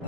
Hey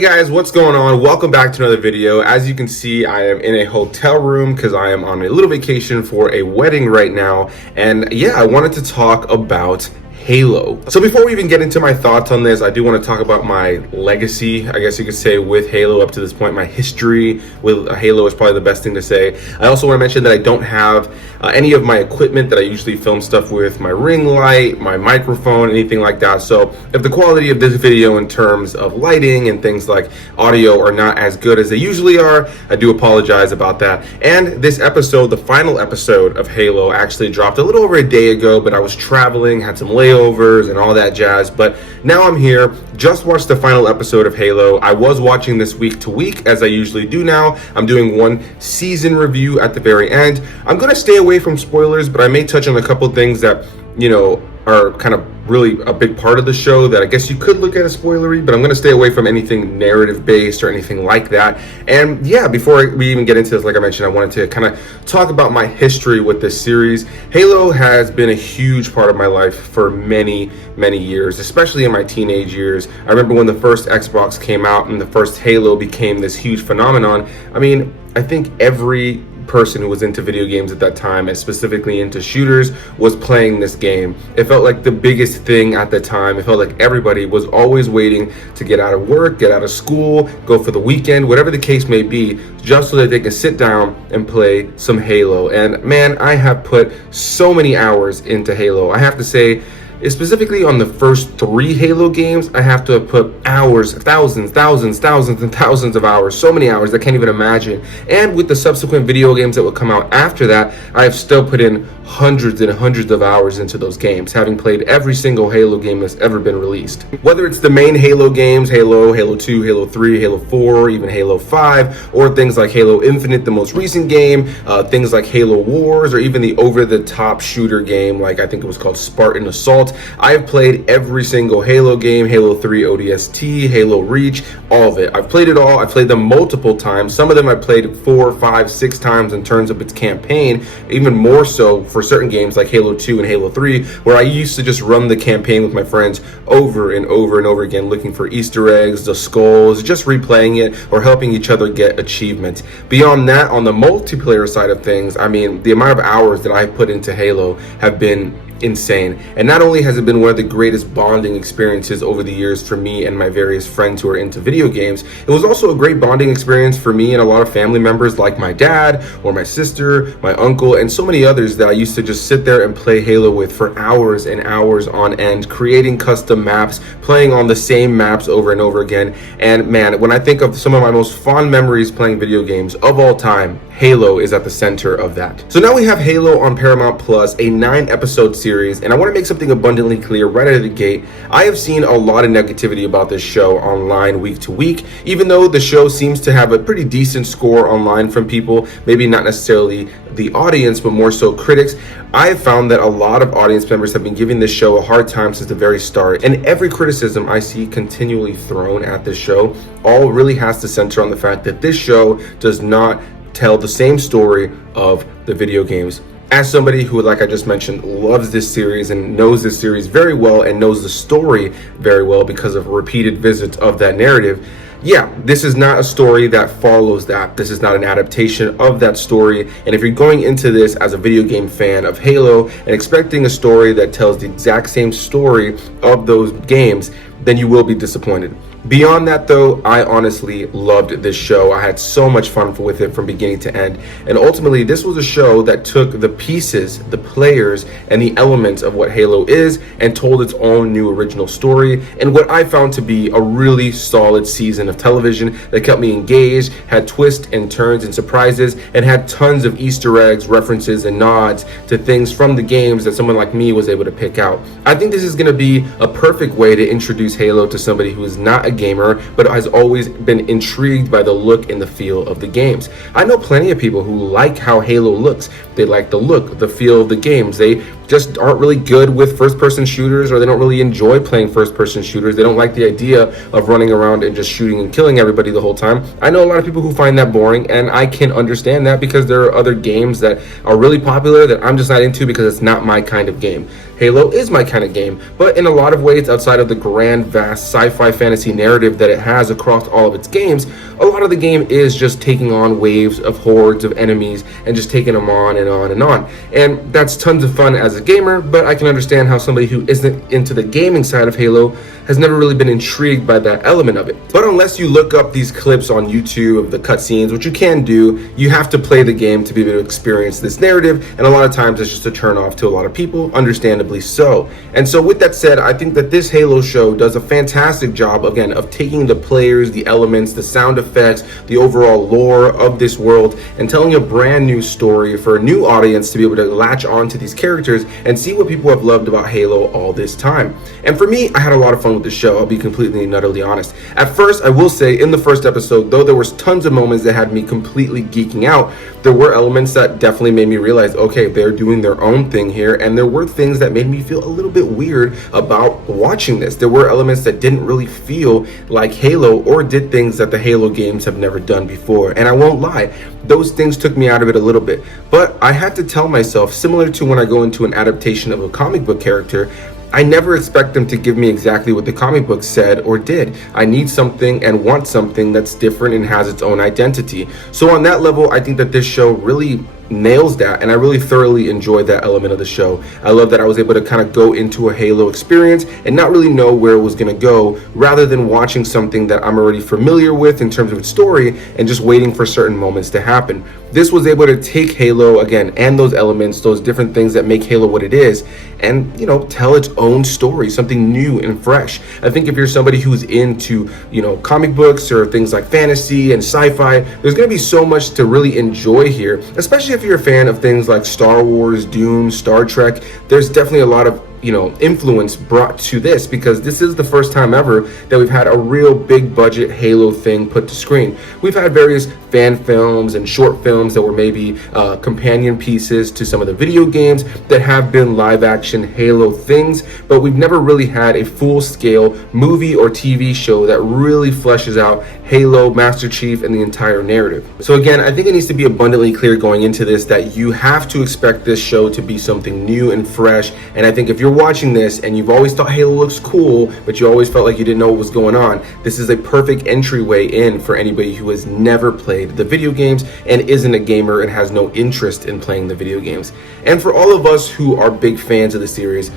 guys, what's going on? Welcome back to another video. As you can see, I am in a hotel room because I am on a little vacation for a wedding right now. And yeah, I wanted to talk about Halo. So before we even get into my thoughts on this, I do want to talk about my legacy, I guess you could say, with Halo up to this point. My history with Halo is probably the best thing to say. I also want to mention that I don't have any of my equipment that I usually film stuff with, my ring light, my microphone, anything like that. So if the quality of this video in terms of lighting and things like audio are not as good as they usually are, I do apologize about that. And this episode, the final episode of Halo, actually dropped a little over a day ago, but I was traveling, had some layovers and all that jazz. But now I'm here, just watched the final episode of Halo. I was watching this week to week, as I usually do now. I'm doing one season review at the very end. I'm going to stay away from spoilers, but I may touch on a couple things that, you know, are kind of really a big part of the show that I guess you could look at as spoilery, but I'm going to stay away from anything narrative based or anything like that. And yeah, before we even get into this, like I mentioned, I wanted to kind of talk about my history with this series. Halo has been a huge part of my life for many years, especially in my teenage years. I remember when the first Xbox came out and the first Halo became this huge phenomenon. I mean, I think every person who was into video games at that time, and specifically into shooters, was playing this game. It felt like the biggest thing at the time. It felt like everybody was always waiting to get out of work, get out of school, go for the weekend, whatever the case may be, just so that they can sit down and play some Halo. And man, I have put so many hours into Halo. I have to say, specifically on the first 3 Halo games, I have to have put hours, thousands and thousands of hours, so many hours I can't even imagine. And with the subsequent video games that would come out after that, I have still put in hundreds and hundreds of hours into those games, having played every single Halo game that's ever been released. Whether it's the main Halo games, Halo 2, Halo 3, Halo 4, even Halo 5, or things like Halo Infinite, the most recent game, things like Halo Wars, or even the over-the-top shooter game, like I think it was called Spartan Assault. I have played every single Halo game, Halo 3 ODST, Halo Reach, all of it. I've played it all. I've played them multiple times. Some of them I played 4, 5, 6 times in terms of its campaign, even more so for certain games like Halo 2 and Halo 3, where I used to just run the campaign with my friends over and over and over again, looking for Easter eggs, the skulls, just replaying it or helping each other get achievements. Beyond that, on the multiplayer side of things, I mean, the amount of hours that I've put into Halo have been insane. And not only has it been one of the greatest bonding experiences over the years for me and my various friends who are into video games, it was also a great bonding experience for me and a lot of family members like my dad or my sister, my uncle, and so many others that I used to just sit there and play Halo with for hours and hours on end, creating custom maps, playing on the same maps over and over again. And man, when I think of some of my most fond memories playing video games of all time, Halo is at the center of that. So now we have Halo on Paramount Plus, a 9-episode series, and I want to make something abundantly clear right out of the gate. I have seen a lot of negativity about this show online week to week, even though the show seems to have a pretty decent score online from people, maybe not necessarily the audience, but more so critics. I have found that a lot of audience members have been giving this show a hard time since the very start, and every criticism I see continually thrown at this show all really has to center on the fact that this show does not tell the same story of the video games. As somebody who, like I just mentioned, loves this series and knows this series very well and knows the story very well because of repeated visits of that narrative, yeah, this is not a story that follows that. This is not an adaptation of that story. And if you're going into this as a video game fan of Halo and expecting a story that tells the exact same story of those games, then you will be disappointed. Beyond that though, I honestly loved this show. I had so much fun with it from beginning to end. And ultimately, this was a show that took the pieces, the players, and the elements of what Halo is and told its own new original story, and what I found to be a really solid season of television that kept me engaged, had twists and turns and surprises, and had tons of Easter eggs, references, and nods to things from the games that someone like me was able to pick out. I think this is going to be a perfect way to introduce Halo to somebody who is not a gamer but has always been intrigued by the look and the feel of the games. I know plenty of people who like how Halo looks. They like the look, the feel of the games. They just aren't really good with first-person shooters, or they don't really enjoy playing first-person shooters. They don't like the idea of running around and just shooting and killing everybody the whole time. I know a lot of people who find that boring, and I can understand that because there are other games that are really popular that I'm just not into because it's not my kind of game. Halo is my kind of game, but in a lot of ways, outside of the grand, vast sci-fi fantasy narrative that it has across all of its games, a lot of the game is just taking on waves of hordes of enemies and just taking them on and on and on. And that's tons of fun as a gamer, but I can understand how somebody who isn't into the gaming side of Halo has never really been intrigued by that element of it. But unless you look up these clips on YouTube of the cutscenes, which you can do, you have to play the game to be able to experience this narrative, and a lot of times it's just a turn off to a lot of people, understandably so. And so with that said, I think that this Halo show does a fantastic job, again, of taking the players, the elements, the sound effects, the overall lore of this world, and telling a brand new story for a new audience to be able to latch on to these characters and see what people have loved about Halo all this time. And for me, I had a lot of fun with the show, I'll be completely and utterly honest. At first, I will say, in the first episode, though there was tons of moments that had me completely geeking out, there were elements that definitely made me realize, okay, they're doing their own thing here, and there were things that made me feel a little bit weird about watching this. There were elements that didn't really feel like Halo or did things that the Halo games have never done before, and I won't lie, those things took me out of it a little bit. But I had to tell myself, similar to when I go into an adaptation of a comic book character, I never expect them to give me exactly what the comic book said or did. I need something and want something that's different and has its own identity. So on that level, I think that this show really nails that, and I really thoroughly enjoyed that element of the show. I love that I was able to kind of go into a Halo experience and not really know where it was going to go, rather than watching something that I'm already familiar with in terms of its story and just waiting for certain moments to happen. This was able to take Halo, again, and those elements, those different things that make Halo what it is, and, you know, tell its own story, something new and fresh. I think if you're somebody who's into, you know, comic books or things like fantasy and sci-fi, there's going to be so much to really enjoy here, especially if you're a fan of things like Star Wars, Dune, Star Trek. There's definitely a lot of, you know, influence brought to this, because this is the first time ever that we've had a real big budget Halo thing put to screen. We've had various fan films and short films that were maybe companion pieces to some of the video games that have been live action Halo things, but we've never really had a full scale movie or TV show that really fleshes out Halo, Master Chief, and the entire narrative. So again, I think it needs to be abundantly clear going into this that you have to expect this show to be something new and fresh. And I think if you're watching this and you've always thought Halo looks cool, but you always felt like you didn't know what was going on, this is a perfect entryway in for anybody who has never played the video games and isn't a gamer and has no interest in playing the video games. And for all of us who are big fans of the series,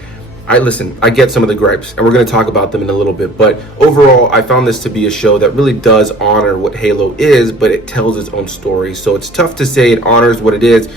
I get some of the gripes, and we're going to talk about them in a little bit, but overall, I found this to be a show that really does honor what Halo is, but it tells its own story. So it's tough to say it honors what it is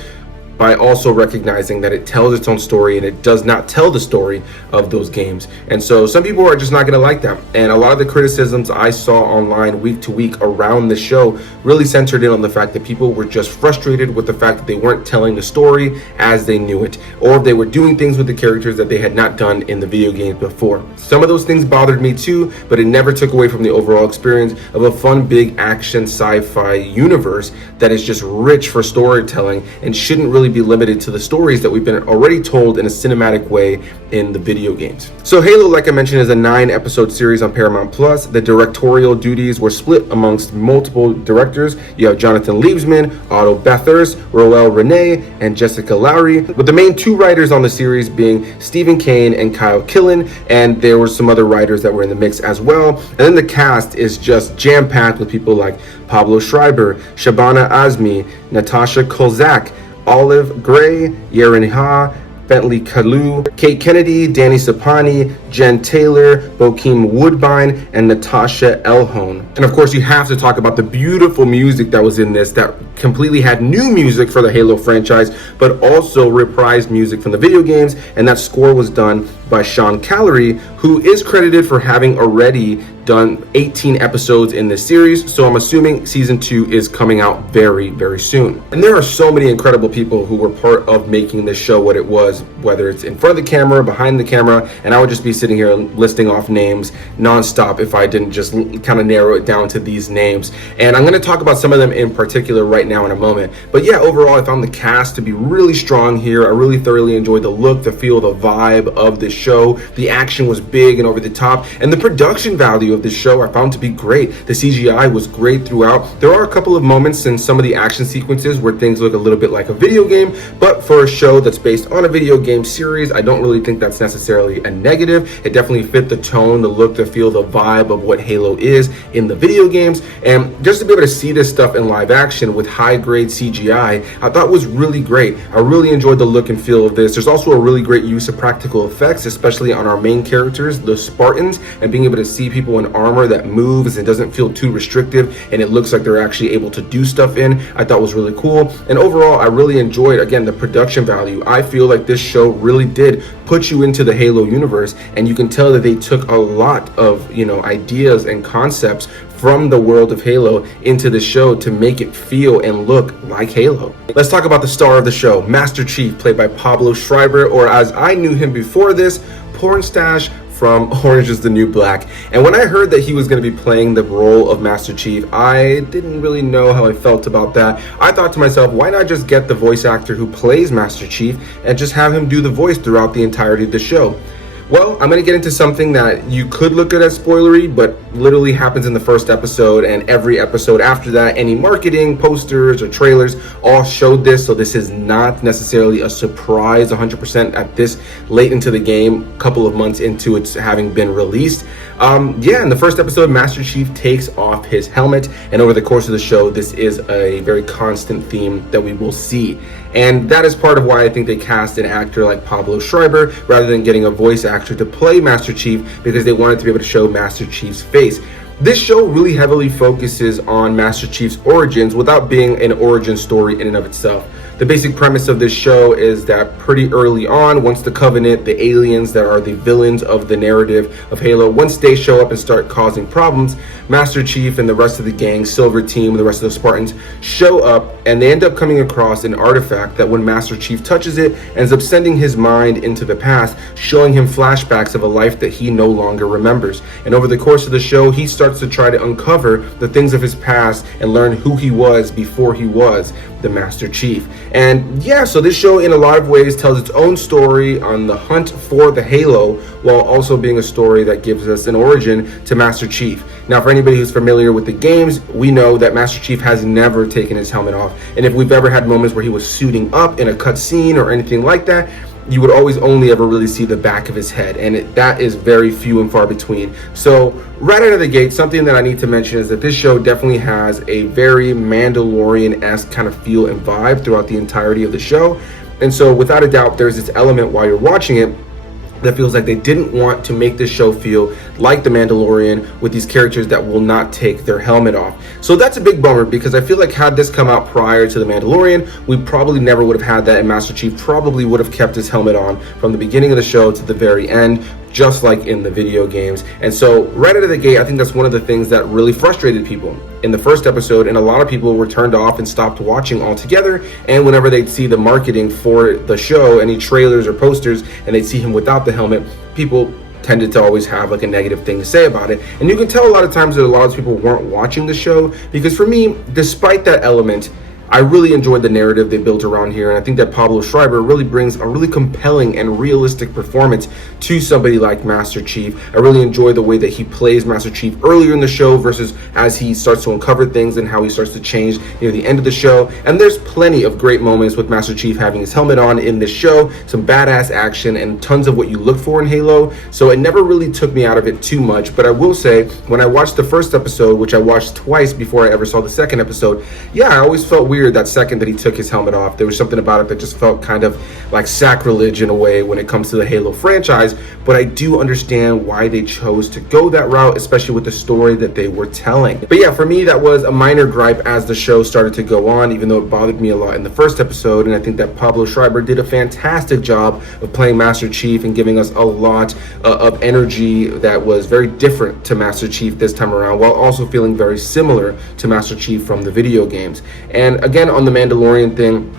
by also recognizing that it tells its own story and it does not tell the story of those games. And so some people are just not going to like that. And a lot of the criticisms I saw online week to week around the show really centered in on the fact that people were just frustrated with the fact that they weren't telling the story as they knew it, or they were doing things with the characters that they had not done in the video games before. Some of those things bothered me too, but it never took away from the overall experience of a fun, big action sci-fi universe that is just rich for storytelling and shouldn't really be limited to the stories that we've been already told in a cinematic way in the video games. So Halo, like I mentioned, is a 9-episode series on Paramount Plus. The directorial duties were split amongst multiple directors. You have Jonathan Liebsman, Otto Bathurst, Roel Renee, and Jessica Lowry, with the main 2 writers on the series being Stephen Kane and Kyle Killen, and there were some other writers that were in the mix as well. And then the cast is just jam-packed with people like Pablo Schreiber, Shabana Azmi, Natasha Culzac, Olive Gray, Yeren Ha, Bentley Kalu, Kate Kennedy, Danny Sapani, Jen Taylor, Bokeem Woodbine, and Natasha Elhone. And of course, you have to talk about the beautiful music that was in this that completely had new music for the Halo franchise, but also reprised music from the video games, and that score was done by Sean Callery, who is credited for having already done 18 episodes in this series, so I'm assuming season 2 is coming out very, very soon. And there are so many incredible people who were part of making this show what it was, whether it's in front of the camera, behind the camera, and I would just be sitting here listing off names nonstop if I didn't just kind of narrow it down to these names. And I'm going to talk about some of them in particular right now in a moment. But yeah, overall, I found the cast to be really strong here. I really thoroughly enjoyed the look, the feel, the vibe of this show. The action was big and over the top, and the production value of this show I found to be great. The CGI was great throughout. There are a couple of moments in some of the action sequences where things look a little bit like a video game, but for a show that's based on a video game series, I don't really think that's necessarily a negative. It definitely fit the tone, the look, the feel, the vibe of what Halo is in the video games. And just to be able to see this stuff in live action with high grade CGI, I thought was really great. I really enjoyed the look and feel of this. There's also a really great use of practical effects, especially on our main characters, the Spartans, and being able to see people in armor that moves and doesn't feel too restrictive, and it looks like they're actually able to do stuff in, I thought was really cool. And overall, I really enjoyed, again, the production value. I feel like this show really did put you into the Halo universe, and you can tell that they took a lot of, ideas and concepts from the world of Halo into the show to make it feel and look like Halo. Let's talk about the star of the show, Master Chief, played by Pablo Schreiber, or as I knew him before this, Porn Stash from Orange is the New Black. And when I heard that he was going to be playing the role of Master Chief, I didn't really know how I felt about that. I thought to myself, why not just get the voice actor who plays Master Chief and just have him do the voice throughout the entirety of the show? Well, I'm going to get into something that you could look at as spoilery, but literally happens in the first episode, and every episode after that, any marketing, posters, or trailers all showed this, so this is not necessarily a surprise 100% at this late into the game, a couple of months into its having been released. In the first episode, Master Chief takes off his helmet, and over the course of the show, this is a very constant theme that we will see. And that is part of why I think they cast an actor like Pablo Schreiber rather than getting a voice actor to play Master Chief, because they wanted to be able to show Master Chief's face. This show really heavily focuses on Master Chief's origins without being an origin story in and of itself. The basic premise of this show is that pretty early on, once the Covenant, the aliens that are the villains of the narrative of Halo, once they show up and start causing problems, Master Chief and the rest of the gang, Silver Team, the rest of the Spartans, show up, and they end up coming across an artifact that when Master Chief touches it, ends up sending his mind into the past, showing him flashbacks of a life that he no longer remembers. And over the course of the show, he starts to try to uncover the things of his past and learn who he was before he was the Master Chief. And yeah, so this show in a lot of ways tells its own story on the hunt for the Halo, while also being a story that gives us an origin to Master Chief. Now, for anybody who's familiar with the games, we know that Master Chief has never taken his helmet off. And if we've ever had moments where he was suiting up in a cutscene or anything like that, you would always only ever really see the back of his head, and that is very few and far between. So right out of the gate, something that I need to mention is that this show definitely has a very Mandalorian-esque kind of feel and vibe throughout the entirety of the show. And so without a doubt, there's this element while you're watching it that feels like they didn't want to make this show feel like The Mandalorian with these characters that will not take their helmet off. So that's a big bummer, because I feel like had this come out prior to The Mandalorian, we probably never would have had that, and Master Chief probably would have kept his helmet on from the beginning of the show to the very end, just like in the video games. And so right out of the gate, I think that's one of the things that really frustrated people in the first episode, and a lot of people were turned off and stopped watching altogether. And whenever they'd see the marketing for the show, any trailers or posters, and they'd see him without the helmet, people tended to always have like a negative thing to say about it. And you can tell a lot of times that a lot of people weren't watching the show, because for me, despite that element, I really enjoyed the narrative they built around here, and I think that Pablo Schreiber really brings a really compelling and realistic performance to somebody like Master Chief. I really enjoy the way that he plays Master Chief earlier in the show versus as he starts to uncover things and how he starts to change near the end of the show. And there's plenty of great moments with Master Chief having his helmet on in this show, some badass action and tons of what you look for in Halo. So it never really took me out of it too much, but I will say, when I watched the first episode, which I watched twice before I ever saw the second episode, yeah, I always felt weird that second that he took his helmet off. There was something about it that just felt kind of like sacrilege in a way when it comes to the Halo franchise, but I do understand why they chose to go that route, especially with the story that they were telling. But yeah, for me, that was a minor gripe as the show started to go on, even though it bothered me a lot in the first episode. And I think that Pablo Schreiber did a fantastic job of playing Master Chief and giving us a lot of energy that was very different to Master Chief this time around, while also feeling very similar to Master Chief from the video games. And again, on the Mandalorian thing,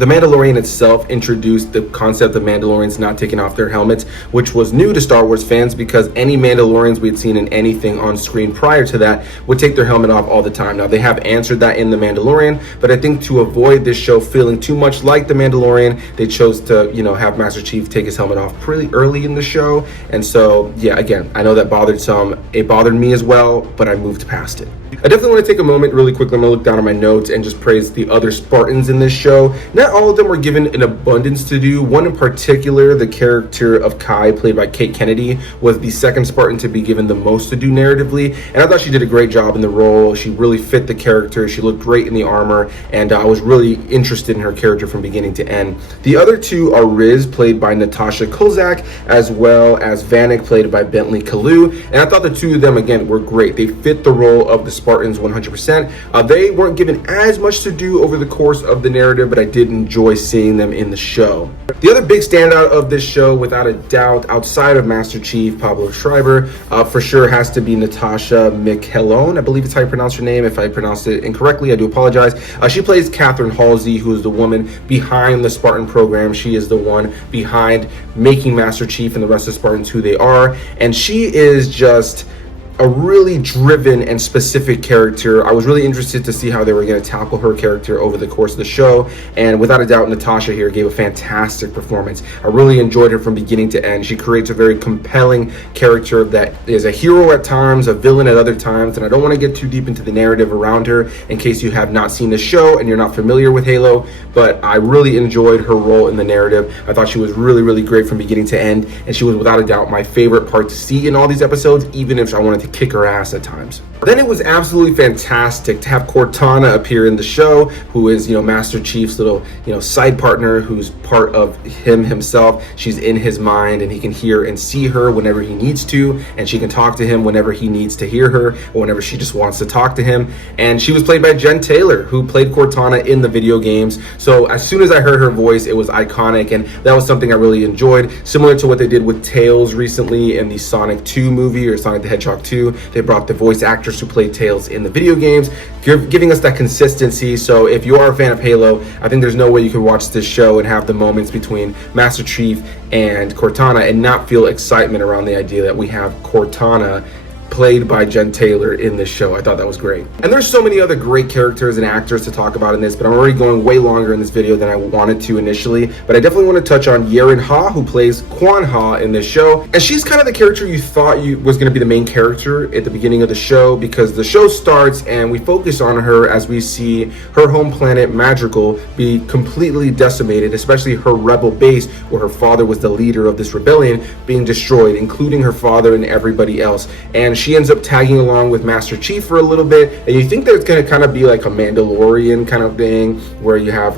The Mandalorian itself introduced the concept of Mandalorians not taking off their helmets, which was new to Star Wars fans because any Mandalorians we had seen in anything on screen prior to that would take their helmet off all the time. Now, they have answered that in The Mandalorian, but I think to avoid this show feeling too much like The Mandalorian, they chose to, have Master Chief take his helmet off pretty early in the show. And so, yeah, again, I know that bothered some. It bothered me as well, but I moved past it. I definitely want to take a moment really quickly. I'm going to look down at my notes and just praise the other Spartans in this show. Not all of them were given an abundance to do. One in particular, the character of Kai, played by Kate Kennedy, was the second Spartan to be given the most to do narratively. And I thought she did a great job in the role. She really fit the character. She looked great in the armor. And I was really interested in her character from beginning to end. The other two are Riz, played by Natasha Culzac, as well as Vanek, played by Bentley Kalu. And I thought the two of them, again, were great. They fit the role of the Spartans 100%. They weren't given as much to do over the course of the narrative, but I did enjoy seeing them in the show. The other big standout of this show, without a doubt, outside of Master Chief, Pablo Schreiber, for sure has to be Natasha McElhone. I believe it's how you pronounce her name. If I pronounced it incorrectly, I do apologize. She plays Catherine Halsey, who is the woman behind the Spartan program. She is the one behind making Master Chief and the rest of the Spartans who they are. And she is just a really driven and specific character. I was really interested to see how they were going to tackle her character over the course of the show, and without a doubt, Natasha here gave a fantastic performance. I really enjoyed her from beginning to end. She creates a very compelling character that is a hero at times, a villain at other times, and I don't want to get too deep into the narrative around her in case you have not seen the show and you're not familiar with Halo, but I really enjoyed her role in the narrative. I thought she was really, really great from beginning to end, and she was without a doubt my favorite part to see in all these episodes, even if I wanted to kick her ass at times. Then it was absolutely fantastic to have Cortana appear in the show, who is, Master Chief's little, side partner, who's part of him himself. She's in his mind, and he can hear and see her whenever he needs to, and she can talk to him whenever he needs to hear her, or whenever she just wants to talk to him. And she was played by Jen Taylor, who played Cortana in the video games. So as soon as I heard her voice, it was iconic, and that was something I really enjoyed. Similar to what they did with Tails recently in the Sonic 2 movie, or Sonic the Hedgehog 2. They brought the voice actress who played Tails in the video games, giving us that consistency. So if you are a fan of Halo, I think there's no way you could watch this show and have the moments between Master Chief and Cortana and not feel excitement around the idea that we have Cortana played by Jen Taylor in this show. I thought that was great. And there's so many other great characters and actors to talk about in this, but I'm already going way longer in this video than I wanted to initially. But I definitely want to touch on Yaren Ha, who plays Quan Ha in this show. And she's kind of the character you thought was going to be the main character at the beginning of the show, because the show starts and we focus on her as we see her home planet, Madrigal, be completely decimated, especially her rebel base, where her father was the leader of this rebellion, being destroyed, including her father and everybody else. And she ends up tagging along with Master Chief for a little bit, and you think that it's going to kind of be like a Mandalorian kind of thing, where you have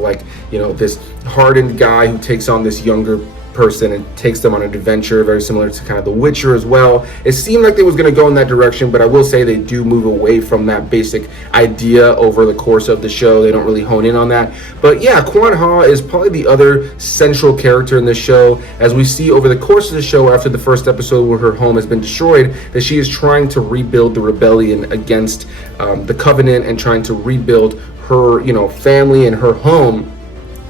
this hardened guy who takes on this younger person and takes them on an adventure, very similar to kind of The Witcher as well. It seemed like they was going to go in that direction, but I will say they do move away from that basic idea over the course of the show. They don't really hone in on that. But yeah, Quan Ha is probably the other central character in the show, as we see over the course of the show after the first episode where her home has been destroyed, that she is trying to rebuild the rebellion against the Covenant and trying to rebuild her, family and her home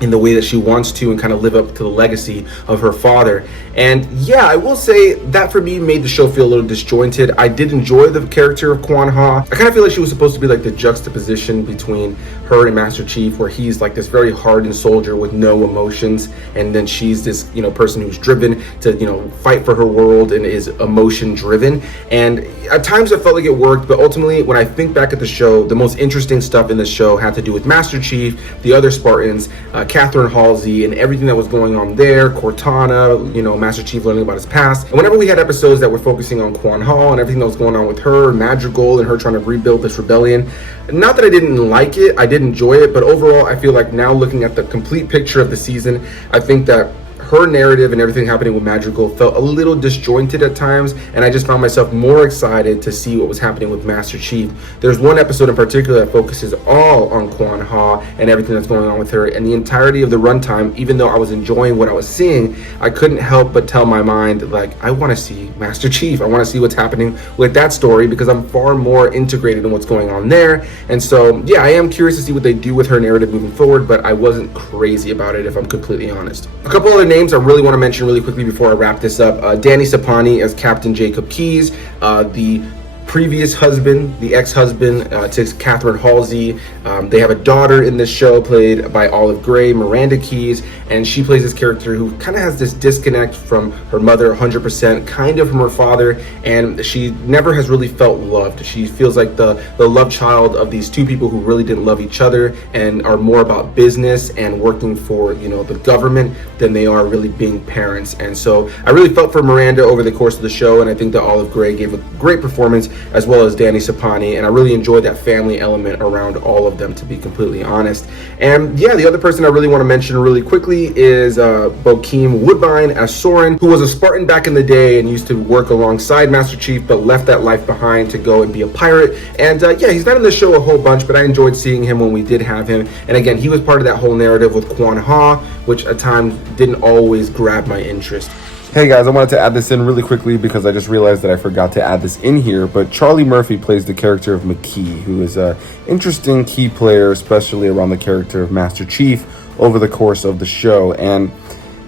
in the way that she wants to, and kind of live up to the legacy of her father. And yeah, I will say that for me made the show feel a little disjointed. I did enjoy the character of Quan Ha. I kind of feel like she was supposed to be like the juxtaposition between her and Master Chief, where he's like this very hardened soldier with no emotions, and then she's this person who's driven to fight for her world and is emotion driven. And at times I felt like it worked, but ultimately when I think back at the show, the most interesting stuff in the show had to do with Master Chief, the other Spartans, Catherine Halsey, and everything that was going on there, Cortana, Master Chief learning about his past. And whenever we had episodes that were focusing on Quan Ha and everything that was going on with her, Madrigal, and her trying to rebuild this rebellion, not that I didn't like it, I did enjoy it, but overall I feel like now looking at the complete picture of the season, I think that her narrative and everything happening with Madrigal felt a little disjointed at times, and I just found myself more excited to see what was happening with Master Chief. There's one episode in particular that focuses all on Quan Ha and everything that's going on with her, and the entirety of the runtime, even though I was enjoying what I was seeing, I couldn't help but tell my mind, like, I want to see Master Chief. I want to see what's happening with that story because I'm far more integrated in what's going on there. And so, yeah, I am curious to see what they do with her narrative moving forward, but I wasn't crazy about it, if I'm completely honest. A couple other names I really want to mention really quickly before I wrap this up. Danny Sapani as Captain Jacob Keyes, the previous husband, the ex-husband to Catherine Halsey. They have a daughter in this show played by Olive Gray, Miranda Keyes, and she plays this character who kind of has this disconnect from her mother 100%, kind of from her father, and she never has really felt loved. She feels like the love child of these two people who really didn't love each other and are more about business and working for, you know, the government than they are really being parents. And so I really felt for Miranda over the course of the show, and I think that Olive Gray gave a great performance, as well as Danny Sapani, and I really enjoyed that family element around all of them, to be completely honest. And yeah, the other person I really want to mention really quickly is Bokeem Woodbine as Soren, who was a Spartan back in the day and used to work alongside Master Chief, but left that life behind to go and be a pirate. And yeah, he's not in the show a whole bunch, but I enjoyed seeing him when we did have him. And again, he was part of that whole narrative with Quan Ha, which at times didn't always grab my interest. Hey guys, I wanted to add this in really quickly because I just realized that I forgot to add this in here, but Charlie Murphy plays the character of McKee, who is an interesting key player, especially around the character of Master Chief over the course of the show. And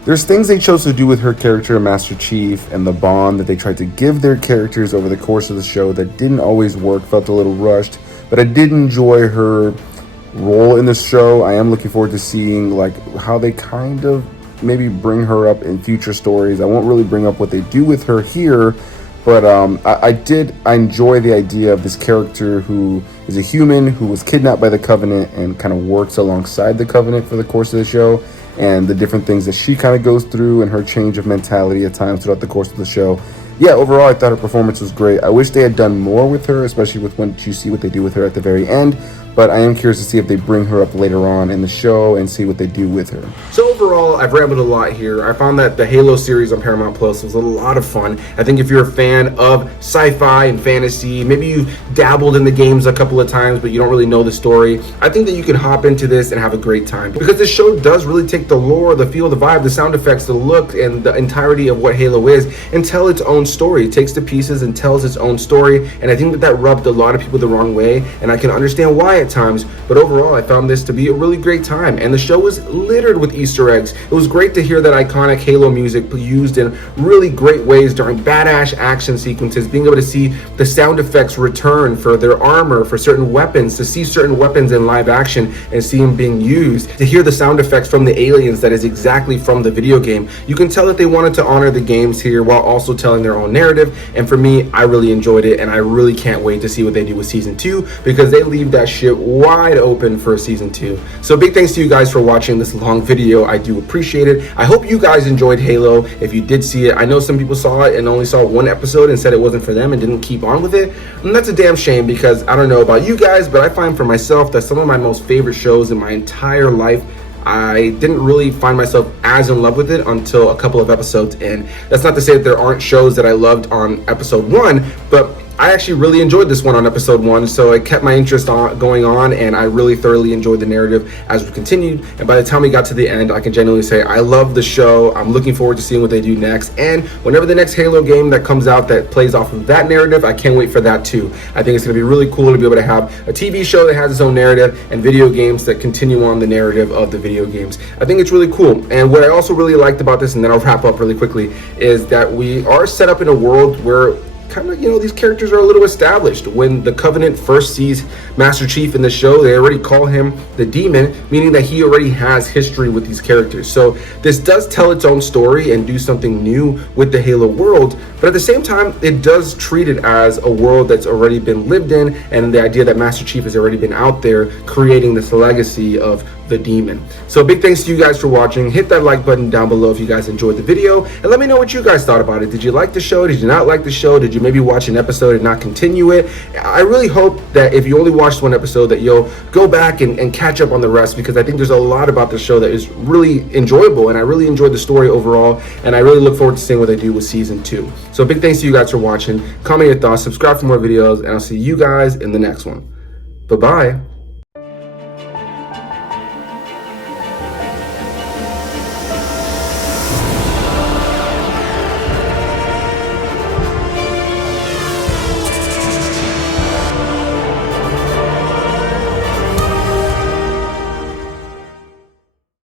there's things they chose to do with her character, Master Chief, and the bond that they tried to give their characters over the course of the show that didn't always work, felt a little rushed, but I did enjoy her role in this show. I am looking forward to seeing like how they kind of maybe bring her up in future stories. I won't really bring up what they do with her here, but I enjoy the idea of this character who is a human who was kidnapped by the Covenant and kind of works alongside the Covenant for the course of the show, and the different things that she kind of goes through and her change of mentality at times throughout the course of the show. Yeah, overall, I thought her performance was great. I wish they had done more with her, especially with when you see what they do with her at the very end. But I am curious to see if they bring her up later on in the show and see what they do with her. So overall, I've rambled a lot here. I found that the Halo series on Paramount Plus was a lot of fun. I think if you're a fan of sci-fi and fantasy, maybe you've dabbled in the games a couple of times, but you don't really know the story, I think that you can hop into this and have a great time. Because this show does really take the lore, the feel, the vibe, the sound effects, the look, and the entirety of what Halo is and tell its own story. It takes the pieces and tells its own story, and I think that rubbed a lot of people the wrong way, and I can understand why at times, but overall I found this to be a really great time, and the show was littered with Easter eggs. It was great to hear that iconic Halo music used in really great ways during badass action sequences, being able to see the sound effects return for their armor, for certain weapons, to see certain weapons in live action and see them being used, to hear the sound effects from the aliens that is exactly from the video game. You can tell that they wanted to honor the games here while also telling their own narrative, and for me, I really enjoyed it, and I really can't wait to see what they do with season 2, because they leave that shit wide open for season 2. So big thanks to you guys for watching this long video. I do appreciate it. I hope you guys enjoyed Halo. If you did see it, I know some people saw it and only saw one episode and said it wasn't for them and didn't keep on with it, and that's a damn shame, because I don't know about you guys, but I find for myself that some of my most favorite shows in my entire life, I didn't really find myself as in love with it until a couple of episodes in. That's not to say that there aren't shows that I loved on episode 1, but I actually really enjoyed this one on episode 1, so it kept my interest going on, and I really thoroughly enjoyed the narrative as we continued. And by the time we got to the end, I can genuinely say I love the show. I'm looking forward to seeing what they do next, and whenever the next Halo game that comes out that plays off of that narrative, I can't wait for that too. I think it's going to be really cool to be able to have a TV show that has its own narrative and video games that continue on the narrative of the video games. I think it's really cool. And what I also really liked about this, and then I'll wrap up really quickly, is that we are set up in a world where kind of, you know, these characters are a little established. When the Covenant first sees Master Chief in the show, they already call him the Demon, meaning that he already has history with these characters. So this does tell its own story and do something new with the Halo world, but at the same time, it does treat it as a world that's already been lived in, and the idea that Master Chief has already been out there creating this legacy of the demon. So big thanks to you guys for watching. Hit that like button down below if you guys enjoyed the video, and let me know what you guys thought about it. Did you like the show? Did you not like the show? Did you maybe watch an episode and not continue it? I really hope that if you only watched one episode that you'll go back and catch up on the rest, because I think there's a lot about the show that is really enjoyable, and I really enjoyed the story overall, and I really look forward to seeing what they do with season 2. So big thanks to you guys for watching. Comment your thoughts, subscribe for more videos, and I'll see you guys in the next one. Bye-bye.